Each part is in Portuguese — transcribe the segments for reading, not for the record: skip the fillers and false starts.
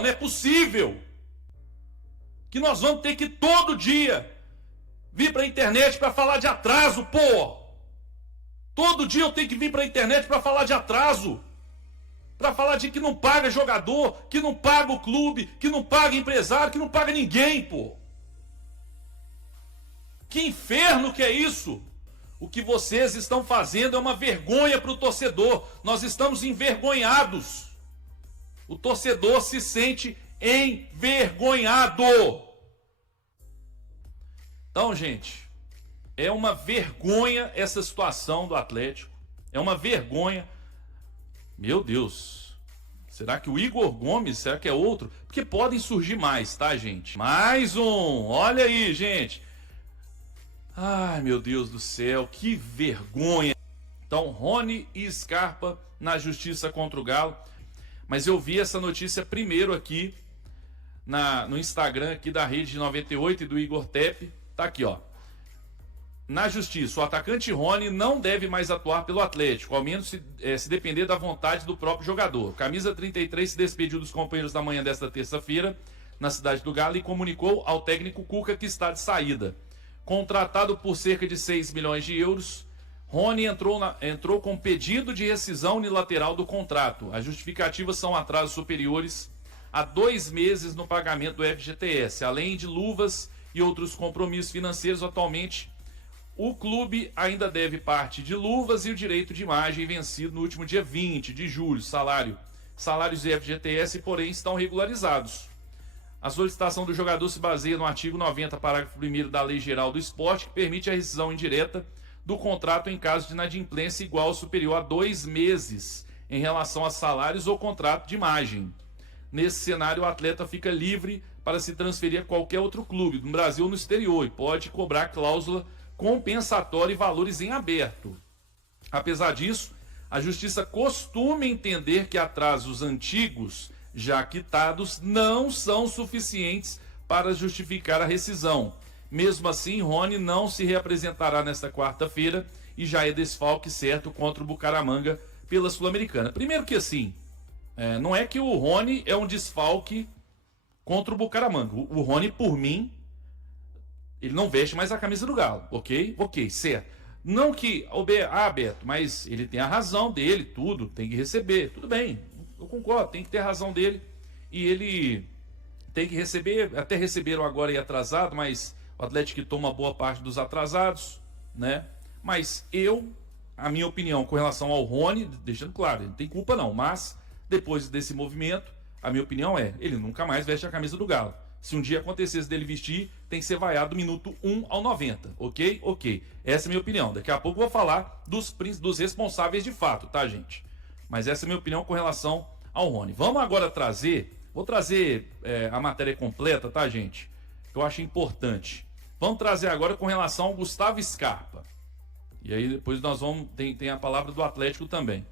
não é possível que nós vamos ter que todo dia vir para a internet para falar de atraso, pô. Todo dia eu tenho que vir para a internet para falar de atraso. Para falar de que não paga jogador, que não paga o clube, que não paga empresário, que não paga ninguém, pô. Que inferno que é isso? O que vocês estão fazendo é uma vergonha para o torcedor. Nós estamos envergonhados. O torcedor se sente envergonhado. Então, gente, é uma vergonha essa situação do Atlético. É uma vergonha. Meu Deus. Será que o Igor Gomes, será que é outro? Porque podem surgir mais, tá, gente? Mais um. Olha aí, gente. Ai, meu Deus do céu, que vergonha. Então, Rony e Scarpa na justiça contra o Galo. Mas eu vi essa notícia primeiro aqui no Instagram aqui da Rede 98 e do Igor Tepe. Tá aqui, ó. Na justiça, o atacante Rony não deve mais atuar pelo Atlético, ao menos se depender da vontade do próprio jogador. Camisa 33 se despediu dos companheiros da manhã desta terça-feira na cidade do Galo e comunicou ao técnico Cuca que está de saída. Contratado por cerca de 6 milhões de euros, Rony entrou com pedido de rescisão unilateral do contrato. As justificativas são atrasos superiores a 2 meses no pagamento do FGTS, além de luvas e outros compromissos financeiros. Atualmente, o clube ainda deve parte de luvas e o direito de imagem vencido no último dia 20 de julho. Salários e FGTS, porém, estão regularizados. A solicitação do jogador se baseia no artigo 90, parágrafo 1º da Lei Geral do Esporte, que permite a rescisão indireta do contrato em caso de inadimplência igual ou superior a 2 meses em relação a salários ou contrato de imagem. Nesse cenário, o atleta fica livre para se transferir a qualquer outro clube, no Brasil ou no exterior, e pode cobrar cláusula compensatória e valores em aberto. Apesar disso, a Justiça costuma entender que atrasos antigos já quitados não são suficientes para justificar a rescisão. Mesmo assim, Rony não se reapresentará nesta quarta-feira e já é desfalque certo contra o Bucaramanga pela Sul-Americana. Primeiro que assim, não é que o Rony é um desfalque contra o Bucaramanga. O Rony, por mim, ele não veste mais a camisa do Galo, ok? Ok, certo. Não que, Beto, mas ele tem a razão dele, tudo, tem que receber, tudo bem. Eu concordo, tem que ter a razão dele e ele tem que receber, até receberam agora e atrasado, mas o Atlético toma boa parte dos atrasados, né? Mas a minha opinião com relação ao Rony, deixando claro, ele não tem culpa não, mas depois desse movimento, a minha opinião ele nunca mais veste a camisa do Galo. Se um dia acontecesse dele vestir, tem que ser vaiado do minuto 1 ao 90, ok? Ok. Essa é a minha opinião. Daqui a pouco eu vou falar dos responsáveis de fato, tá, gente? Mas essa é a minha opinião com relação ao Rony. Vamos agora vou trazer a matéria completa, tá, gente? Que eu acho importante. Vamos trazer agora com relação ao Gustavo Scarpa. E aí depois nós vamos, tem a palavra do Atlético também.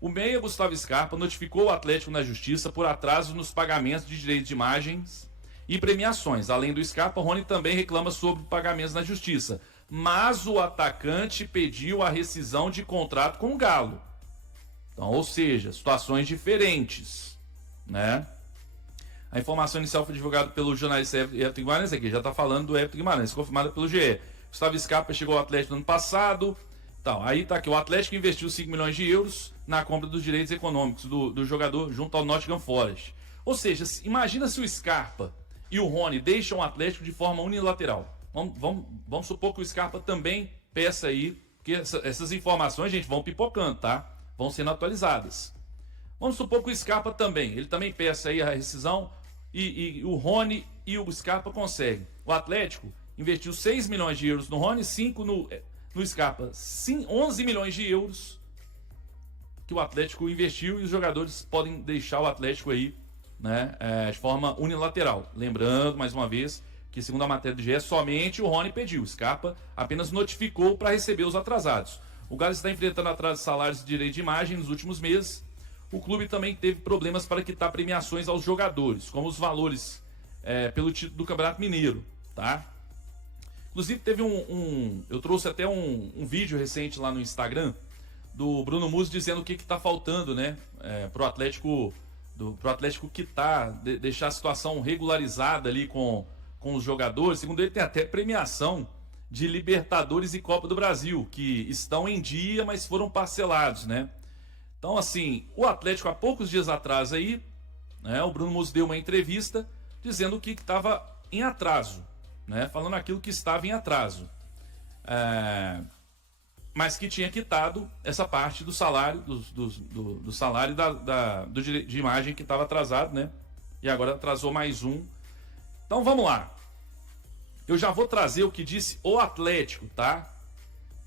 O meia Gustavo Scarpa notificou o Atlético na Justiça por atraso nos pagamentos de direitos de imagens e premiações. Além do Scarpa, Rony também reclama sobre pagamentos na Justiça. Mas o atacante pediu a rescisão de contrato com o Galo. Então, ou seja, situações diferentes, né? A informação inicial foi divulgada pelo jornalista Everton Guimarães, aqui já está falando do Everton Guimarães, confirmada pelo GE. Gustavo Scarpa chegou ao Atlético no ano passado. Então, aí está aqui, o Atlético investiu 5 milhões de euros na compra dos direitos econômicos do jogador junto ao Nottingham Forest. Ou seja, imagina se o Scarpa e o Rony deixam o Atlético de forma unilateral. Vamos supor que o Scarpa também peça aí, porque essas informações, gente, vão pipocando, tá? Vão sendo atualizadas. Vamos supor que o Scarpa também, ele também peça aí a rescisão e o Rony e o Scarpa conseguem. O Atlético investiu 6 milhões de euros no Rony, 5 no Scarpa, 11 milhões de euros que o Atlético investiu e os jogadores podem deixar o Atlético aí, né, de forma unilateral. Lembrando, mais uma vez, que segundo a matéria do GE, somente o Rony pediu. O Scarpa apenas notificou para receber os atrasados. O Galo está enfrentando atrasos de salários e direito de imagem nos últimos meses. O clube também teve problemas para quitar premiações aos jogadores, como os valores pelo título do Campeonato Mineiro, tá? Inclusive teve eu trouxe até um vídeo recente lá no Instagram do Bruno Musi dizendo o que está faltando, né, para o Atlético pro Atlético quitar, deixar a situação regularizada ali com os jogadores. Segundo ele, tem até premiação de Libertadores e Copa do Brasil, que estão em dia, mas foram parcelados, né? Então, assim, o Atlético há poucos dias atrás aí, né, o Bruno Musso deu uma entrevista dizendo que estava em atraso, né? Falando aquilo que estava em atraso. Mas que tinha quitado essa parte do salário, do salário de imagem que estava atrasado, né? E agora atrasou mais um. Então vamos lá. Eu já vou trazer o que disse o Atlético, tá?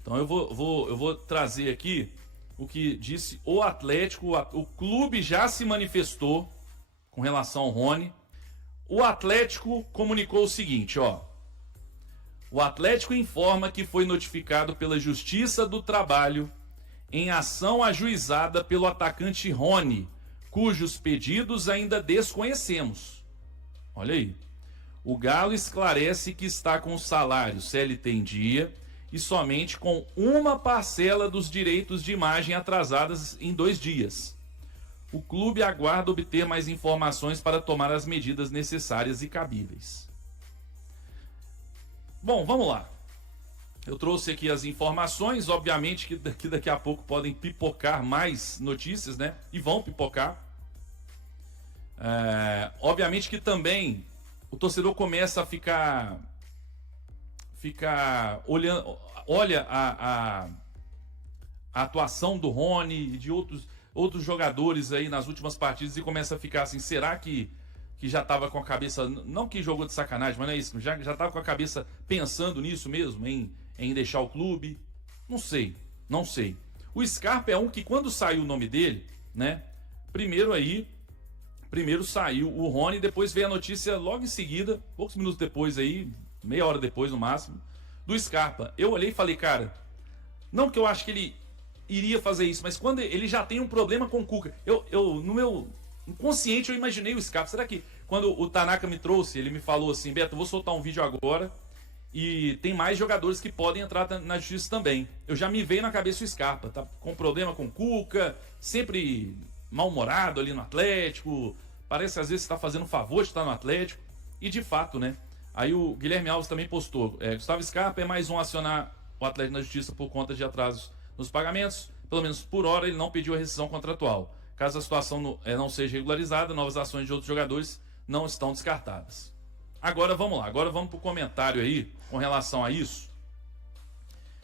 Então eu vou trazer aqui o que disse o Atlético. O clube já se manifestou com relação ao Rony. O Atlético comunicou o seguinte, ó. O Atlético informa que foi notificado pela Justiça do Trabalho em ação ajuizada pelo atacante Rony, cujos pedidos ainda desconhecemos. Olha aí. O Galo esclarece que está com o salário CLT em dia e somente com uma parcela dos direitos de imagem atrasadas em 2 dias. O clube aguarda obter mais informações para tomar as medidas necessárias e cabíveis. Bom, vamos lá. Eu trouxe aqui as informações, obviamente que daqui a pouco podem pipocar mais notícias, né? E vão pipocar. Obviamente que também o torcedor começa a ficar olhando, olha a atuação do Rony e de outros jogadores aí nas últimas partidas e começa a ficar assim, será que já estava com a cabeça, não que jogou de sacanagem, mas não é isso, já estava com a cabeça pensando nisso mesmo, em deixar o clube? Não sei. O Scarpa é um que quando saiu o nome dele, né, primeiro saiu o Rony, depois veio a notícia logo em seguida, poucos minutos depois aí, meia hora depois no máximo, do Scarpa. Eu olhei e falei, cara, não que eu acho que ele iria fazer isso, mas quando ele já tem um problema com o Cuca, no meu inconsciente eu imaginei o Scarpa. Será que quando o Tanaka me trouxe, ele me falou assim, Beto, eu vou soltar um vídeo agora e tem mais jogadores que podem entrar na justiça também. Eu já me veio na cabeça o Scarpa, tá com problema com o Cuca, sempre mal-humorado ali no Atlético, parece às vezes está fazendo um favor de estar no Atlético, e de fato, né? Aí o Guilherme Alves também postou, Gustavo Scarpa é mais um a acionar o Atlético na justiça por conta de atrasos nos pagamentos, pelo menos por hora ele não pediu a rescisão contratual. Caso a situação não seja regularizada, novas ações de outros jogadores não estão descartadas. Agora vamos lá, agora vamos para o comentário aí com relação a isso.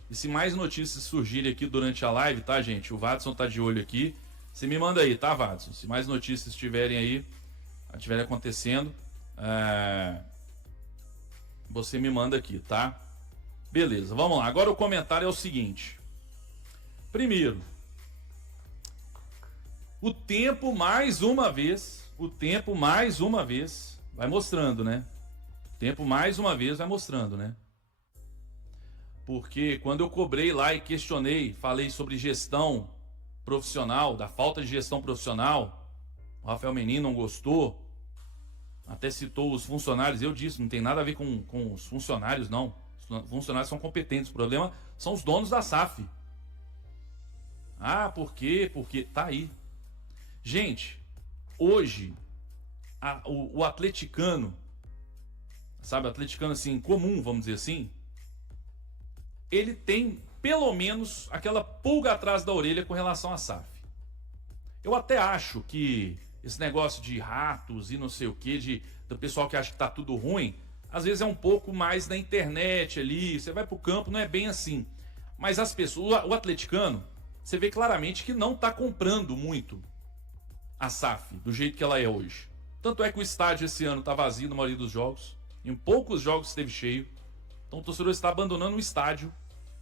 E se mais notícias surgirem aqui durante a live, tá, gente? O Watson tá de olho aqui. Você me manda aí, tá, Watson? Se mais notícias estiverem aí, estiverem acontecendo, você me manda aqui, tá? Beleza, vamos lá. Agora o comentário é o seguinte. Primeiro, o tempo mais uma vez vai mostrando, né? O tempo mais uma vez vai mostrando, né? Porque quando eu cobrei lá e questionei, falei sobre gestão profissional, da falta de gestão profissional, o Rafael Menino não gostou, até citou os funcionários, eu disse, não tem nada a ver com os funcionários, não. Os funcionários são competentes, o problema são os donos da SAF. Ah, por quê? Porque tá aí. Gente, hoje, o atleticano, sabe, o atleticano assim, comum, vamos dizer assim, ele tem pelo menos aquela pulga atrás da orelha com relação à SAF. Eu até acho que esse negócio de ratos e não sei o que, do pessoal que acha que tá tudo ruim, às vezes é um pouco mais na internet ali, você vai pro campo, não é bem assim. Mas as pessoas, o atleticano, você vê claramente que não tá comprando muito a SAF, do jeito que ela é hoje. Tanto é que o estádio esse ano tá vazio na maioria dos jogos, em poucos jogos esteve cheio, então o torcedor está abandonando o estádio,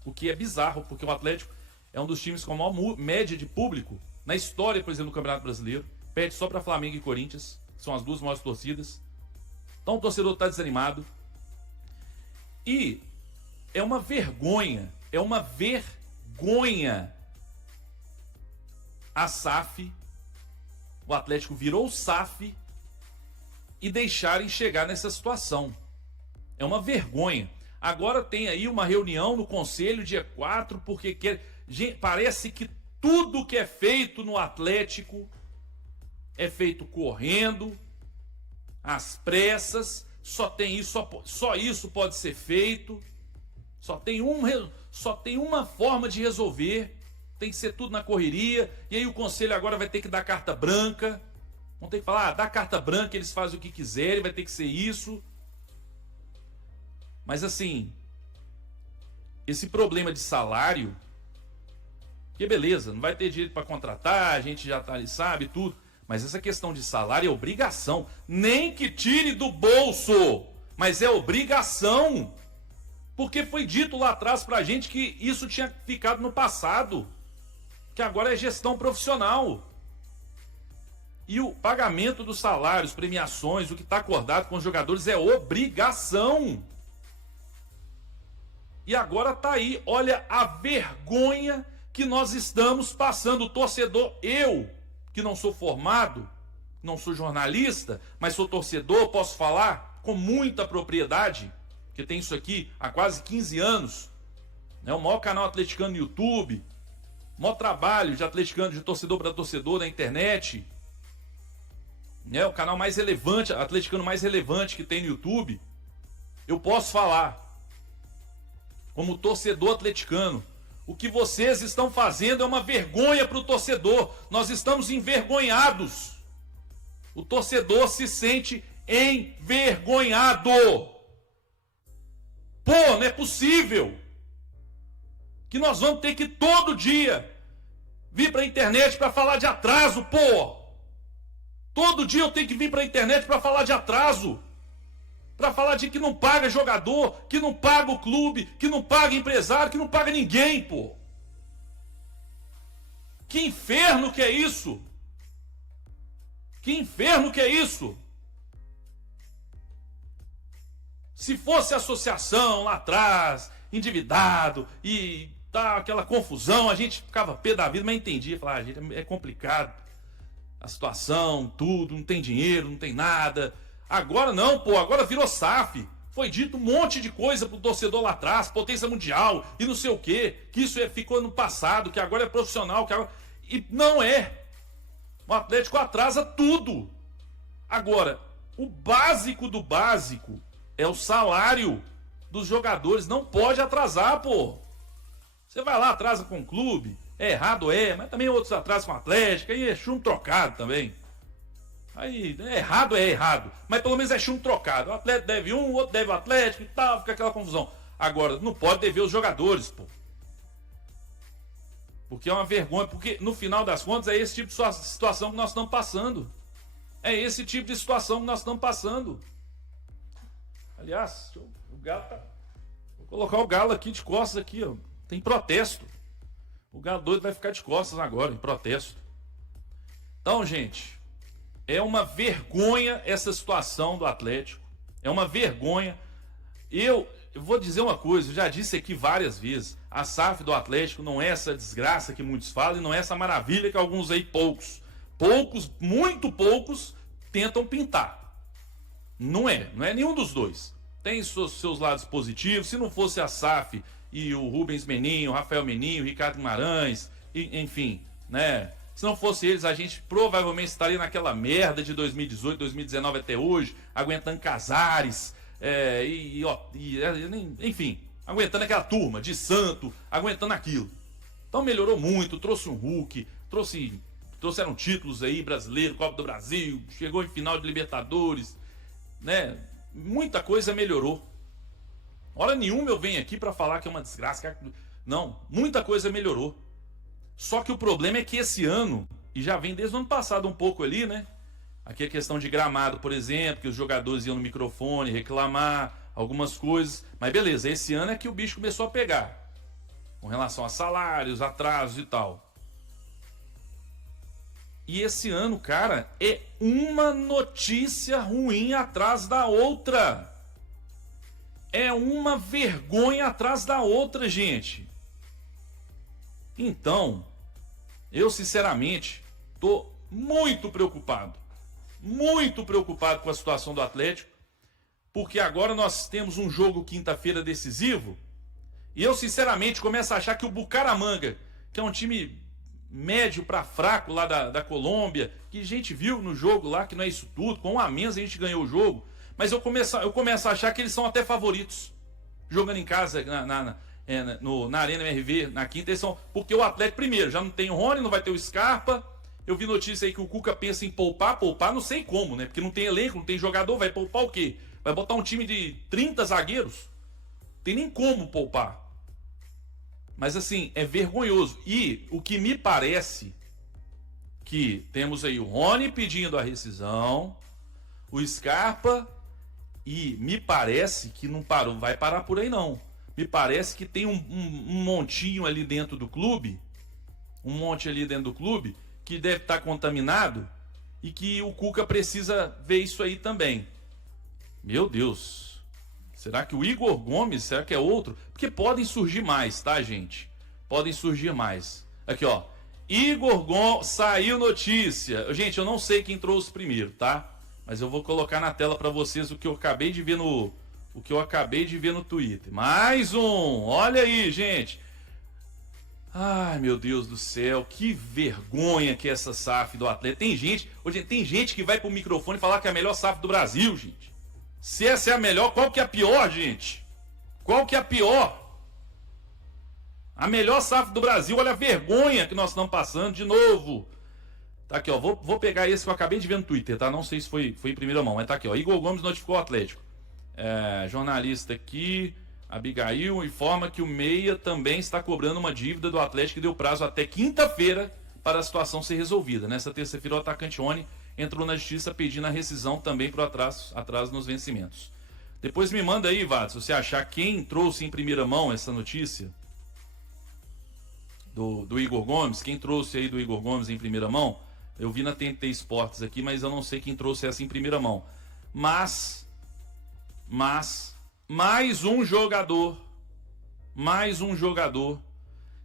o que é bizarro, porque o Atlético é um dos times com a maior média de público na história, por exemplo, do Campeonato Brasileiro. Perde só para Flamengo e Corinthians, que são as duas maiores torcidas. Então o torcedor está desanimado. E é uma vergonha a SAF, o Atlético virou SAF e deixarem chegar nessa situação. É uma vergonha. Agora tem aí uma reunião no Conselho dia 4, porque gente, parece que tudo que é feito no Atlético é feito correndo, às pressas, só isso pode ser feito, só tem uma forma de resolver, tem que ser tudo na correria, e aí o conselho agora vai ter que dar carta branca, vão ter que falar, dá carta branca, eles fazem o que quiserem, vai ter que ser isso. Mas assim, esse problema de salário, que beleza, não vai ter direito para contratar, a gente já sabe tudo, mas essa questão de salário é obrigação, nem que tire do bolso, mas é obrigação, porque foi dito lá atrás pra gente que isso tinha ficado no passado, que agora é gestão profissional. E o pagamento dos salários, premiações, o que está acordado com os jogadores é obrigação. E agora tá aí, olha a vergonha que nós estamos passando. O torcedor, eu, que não sou formado, não sou jornalista, mas sou torcedor, posso falar com muita propriedade, que tem isso aqui há quase 15 anos, né? O maior canal atleticano no YouTube, o maior trabalho de atleticano, de torcedor para torcedor na internet, né? O canal mais relevante, atleticano mais relevante que tem no YouTube. Eu posso falar, como torcedor atleticano, o que vocês estão fazendo é uma vergonha para o torcedor. Nós estamos envergonhados. O torcedor se sente envergonhado. Pô, não é possível que nós vamos ter que todo dia vir para a internet para falar de atraso, pô. Todo dia eu tenho que vir para a internet para falar de atraso. Para falar de que não paga jogador, que não paga o clube, que não paga empresário, que não paga ninguém, pô. Que inferno que é isso? Que inferno que é isso? Se fosse associação lá atrás, endividado e tá aquela confusão, a gente ficava pé da vida, mas entendia, falava, gente, é complicado a situação, tudo, não tem dinheiro, não tem nada. Agora não, pô, agora virou SAF. Foi dito um monte de coisa pro torcedor lá atrás, potência mundial e não sei o quê, que isso ficou no passado, que agora é profissional, que agora... E não é. O Atlético atrasa tudo. Agora, o básico do básico é o salário dos jogadores. Não pode atrasar, pô. Você vai lá, atrasa com o clube, é errado, mas também outros atrasam com o Atlético, aí é chumbo trocado também. Aí, é errado, mas pelo menos é chumbo trocado. O Atlético deve um, o outro deve o Atlético e tal, fica aquela confusão. Agora, não pode dever os jogadores, pô. Porque é uma vergonha, porque no final das contas é esse tipo de situação que nós estamos passando. É esse tipo de situação que nós estamos passando. Aliás, o Galo tá... Vou colocar o Galo aqui de costas aqui, ó. Tem protesto. O Galo doido vai ficar de costas agora, em protesto. Então, gente, é uma vergonha essa situação do Atlético. É uma vergonha. Eu vou dizer uma coisa, eu já disse aqui várias vezes. A SAF do Atlético não é essa desgraça que muitos falam e não é essa maravilha que alguns aí, poucos, muito poucos, tentam pintar. Não é nenhum dos dois. Tem seus lados positivos. Se não fosse a SAF e o Rubens Meninho, o Rafael Meninho, o Ricardo Guimarães, enfim, né? Se não fosse eles, a gente provavelmente estaria naquela merda de 2018, 2019 até hoje, aguentando Casares, enfim, aguentando aquela turma de Santo, aguentando aquilo. Então melhorou muito, trouxe um Hulk, trouxeram títulos aí, brasileiro, Copa do Brasil, chegou em final de Libertadores, né? Muita coisa melhorou. Hora nenhuma eu venho aqui para falar que é uma desgraça. Não, muita coisa melhorou. Só que o problema é que esse ano, e já vem desde o ano passado um pouco ali, né? Aqui a questão de gramado, por exemplo, que os jogadores iam no microfone reclamar, algumas coisas. Mas beleza, esse ano é que o bicho começou a pegar. Com relação a salários, atrasos e tal. E esse ano, cara, é uma notícia ruim atrás da outra. É uma vergonha atrás da outra, gente. Então, eu sinceramente tô muito preocupado com a situação do Atlético, porque agora nós temos um jogo quinta-feira decisivo, e eu sinceramente começo a achar que o Bucaramanga, que é um time médio para fraco lá da Colômbia, que a gente viu no jogo lá, que não é isso tudo, com 1 a menos a gente ganhou o jogo, mas eu começo a achar que eles são até favoritos, jogando em casa na Arena MRV, na quinta, eles são, porque o Atlético, primeiro, já não tem o Rony, não vai ter o Scarpa. Eu vi notícia aí que o Cuca pensa em poupar não sei como, né? Porque não tem elenco, não tem jogador, vai poupar o quê? Vai botar um time de 30 zagueiros? Não tem nem como poupar. Mas assim, é vergonhoso. E o que me parece que temos aí o Rony pedindo a rescisão, o Scarpa, e me parece que não parou, vai parar por aí não. Me parece que tem um montinho ali dentro do clube, que deve estar contaminado e que o Cuca precisa ver isso aí também. Meu Deus. Será que o Igor Gomes, será que é outro? Porque podem surgir mais, tá, gente? Podem surgir mais. Aqui, ó. Igor Gomes, saiu notícia. Gente, eu não sei quem trouxe primeiro, tá? Mas eu vou colocar na tela para vocês o que eu acabei de ver no Twitter. Mais um. Olha aí, gente. Ai, meu Deus do céu, que vergonha que é essa SAF do Atlético. Tem gente que vai pro microfone falar que é a melhor SAF do Brasil, gente. Se essa é a melhor, qual que é a pior, gente? Qual que é a pior? A melhor SAF do Brasil, olha a vergonha que nós estamos passando de novo. Tá aqui, ó, vou pegar esse que eu acabei de ver no Twitter, tá? Não sei se foi em primeira mão, mas tá aqui, ó. Igor Gomes notificou o Atlético. Jornalista aqui... Abigail informa que o Meia também está cobrando uma dívida do Atlético e deu prazo até quinta-feira para a situação ser resolvida. Nessa terça-feira, o atacante Rony entrou na justiça pedindo a rescisão também para o atraso nos vencimentos. Depois me manda aí, Vados, se você achar quem trouxe em primeira mão essa notícia do Igor Gomes, quem trouxe aí do Igor Gomes em primeira mão. Eu vi na TNT Esportes aqui, mas eu não sei quem trouxe essa em primeira mão. Mas mais um jogador.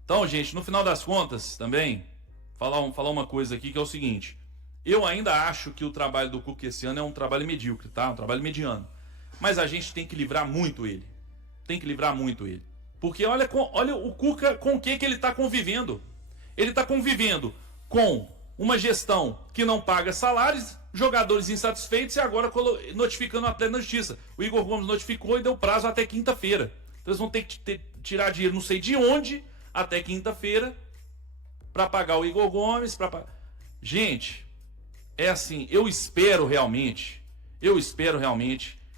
Então, gente, no final das contas, também, falar uma coisa aqui que é o seguinte. Eu ainda acho que o trabalho do Cuca esse ano é um trabalho medíocre, tá? Um trabalho mediano. Mas a gente tem que livrar muito ele. Porque olha o Cuca com o que ele está convivendo. Ele está convivendo com uma gestão que não paga salários, jogadores insatisfeitos e agora notificando o Atlético na justiça. O Igor Gomes notificou e deu prazo até quinta-feira. Então eles vão ter que tirar dinheiro não sei de onde até quinta-feira para pagar o Igor Gomes. Gente, é assim, eu espero realmente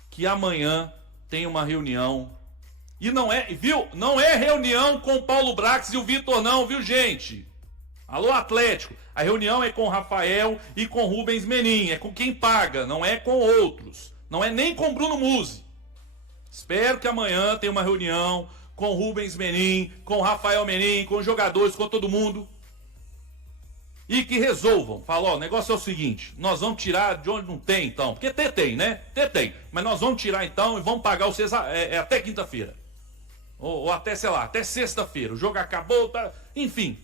que amanhã tenha uma reunião. E não é reunião com o Paulo Brax e o Vitor não, viu, gente? Alô, Atlético. A reunião é com o Rafael e com o Rubens Menin. É com quem paga, não é com outros. Não é nem com o Bruno Musi. Espero que amanhã tenha uma reunião com o Rubens Menin, com o Rafael Menin, com os jogadores, com todo mundo. E que resolvam. Fala, ó, o negócio é o seguinte. Nós vamos tirar de onde não tem, então. Porque tem, né? Tem. Mas nós vamos tirar, então, e vamos pagar vocês até quinta-feira. Ou até, sei lá, até sexta-feira. O jogo acabou, tá... Enfim.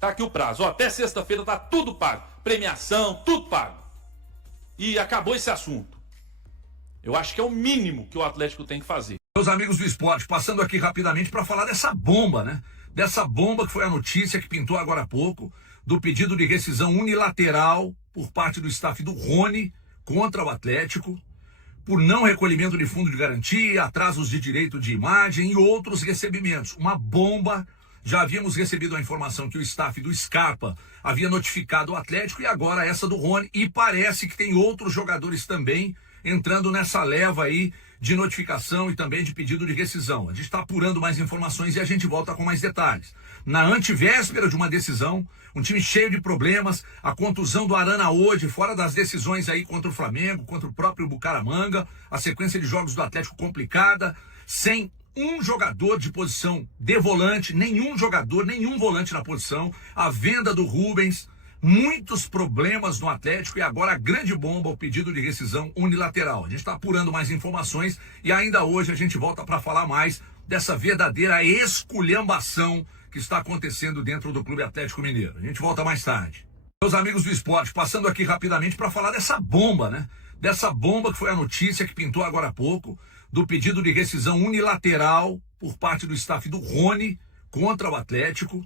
Tá aqui o prazo, ó, até sexta-feira tá tudo pago, premiação, tudo pago. E acabou esse assunto. Eu acho que é o mínimo que o Atlético tem que fazer. Meus amigos do esporte, passando aqui rapidamente para falar dessa bomba, né? Dessa bomba que foi a notícia que pintou agora há pouco, do pedido de rescisão unilateral por parte do staff do Rony contra o Atlético, por não recolhimento de fundo de garantia, atrasos de direito de imagem e outros recebimentos. Uma bomba. Já havíamos recebido a informação que o staff do Scarpa havia notificado o Atlético e agora essa do Rony. E parece que tem outros jogadores também entrando nessa leva aí de notificação e também de pedido de rescisão. A gente está apurando mais informações e a gente volta com mais detalhes. Na antevéspera de uma decisão, um time cheio de problemas, a contusão do Arana hoje, fora das decisões aí contra o Flamengo, contra o próprio Bucaramanga, a sequência de jogos do Atlético complicada, sem um jogador de posição de volante, nenhum volante na posição, a venda do Rubens, muitos problemas no Atlético e agora a grande bomba, o pedido de rescisão unilateral. A gente está apurando mais informações e ainda hoje a gente volta para falar mais dessa verdadeira esculhambação que está acontecendo dentro do Clube Atlético Mineiro. A gente volta mais tarde. Meus amigos do esporte, passando aqui rapidamente para falar dessa bomba, né? Dessa bomba que foi a notícia que pintou agora há pouco, do pedido de rescisão unilateral por parte do staff do Rony contra o Atlético,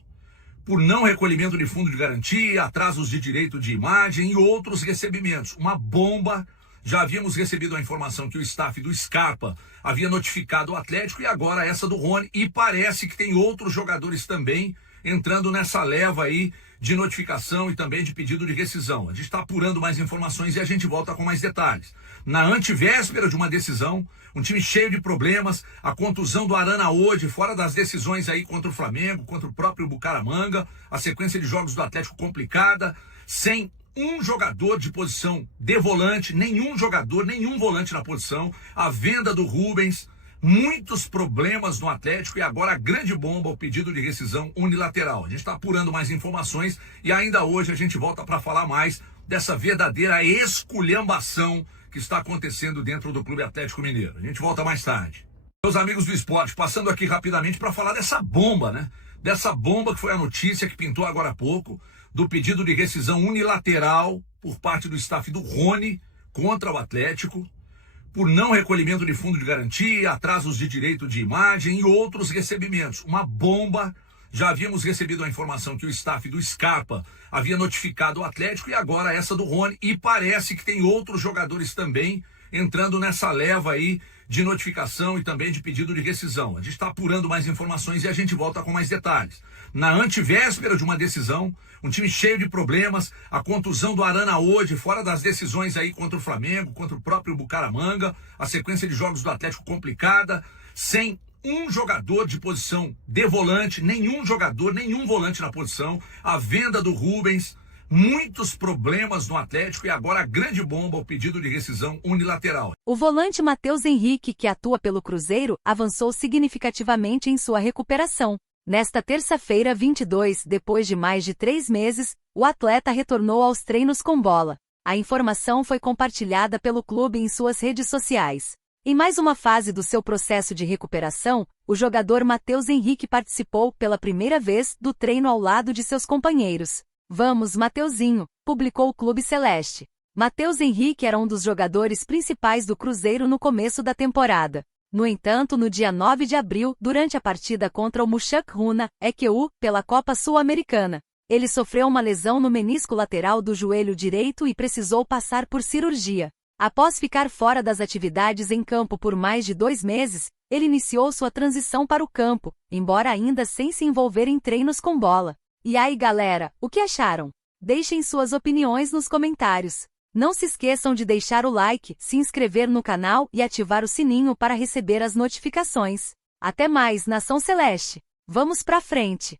por não recolhimento de fundo de garantia, atrasos de direito de imagem e outros recebimentos. Uma bomba. Já havíamos recebido a informação que o staff do Scarpa havia notificado o Atlético e agora essa do Rony. E parece que tem outros jogadores também entrando nessa leva aí de notificação e também de pedido de rescisão. A gente está apurando mais informações e a gente volta com mais detalhes. Na antevéspera de uma decisão, um time cheio de problemas, a contusão do Arana hoje, fora das decisões aí contra o Flamengo, contra o próprio Bucaramanga, a sequência de jogos do Atlético complicada, sem um jogador de posição de volante, nenhum volante na posição, a venda do Rubens, muitos problemas no Atlético e agora a grande bomba, o pedido de rescisão unilateral. A gente está apurando mais informações e ainda hoje a gente volta para falar mais dessa verdadeira esculhambação que está acontecendo dentro do Clube Atlético Mineiro. A gente volta mais tarde. Meus amigos do esporte, passando aqui rapidamente para falar dessa bomba, né? Dessa bomba que foi a notícia que pintou agora há pouco, do pedido de rescisão unilateral por parte do staff do Rony contra o Atlético, por não recolhimento de fundo de garantia, atrasos de direito de imagem e outros recebimentos. Uma bomba. Já havíamos recebido a informação que o staff do Scarpa havia notificado o Atlético e agora essa do Rony. E parece que tem outros jogadores também entrando nessa leva aí de notificação e também de pedido de rescisão. A gente está apurando mais informações e a gente volta com mais detalhes. Na antevéspera de uma decisão, um time cheio de problemas, a contusão do Arana hoje, fora das decisões aí contra o Flamengo, contra o próprio Bucaramanga, a sequência de jogos do Atlético complicada, sem um jogador de posição de volante, nenhum volante na posição, a venda do Rubens, muitos problemas no Atlético e agora a grande bomba, o pedido de rescisão unilateral. O volante Matheus Henrique, que atua pelo Cruzeiro, avançou significativamente em sua recuperação. Nesta terça-feira, 22, depois de mais de 3 meses, o atleta retornou aos treinos com bola. A informação foi compartilhada pelo clube em suas redes sociais. Em mais uma fase do seu processo de recuperação, o jogador Matheus Henrique participou pela primeira vez do treino ao lado de seus companheiros. "Vamos, Mateuzinho", publicou o Clube Celeste. Matheus Henrique era um dos jogadores principais do Cruzeiro no começo da temporada. No entanto, no dia 9 de abril, durante a partida contra o Mushac Runa, EQU, pela Copa Sul-Americana, ele sofreu uma lesão no menisco lateral do joelho direito e precisou passar por cirurgia. Após ficar fora das atividades em campo por mais de 2 meses, ele iniciou sua transição para o campo, embora ainda sem se envolver em treinos com bola. E aí, galera, o que acharam? Deixem suas opiniões nos comentários. Não se esqueçam de deixar o like, se inscrever no canal e ativar o sininho para receber as notificações. Até mais, Nação Celeste! Vamos pra frente!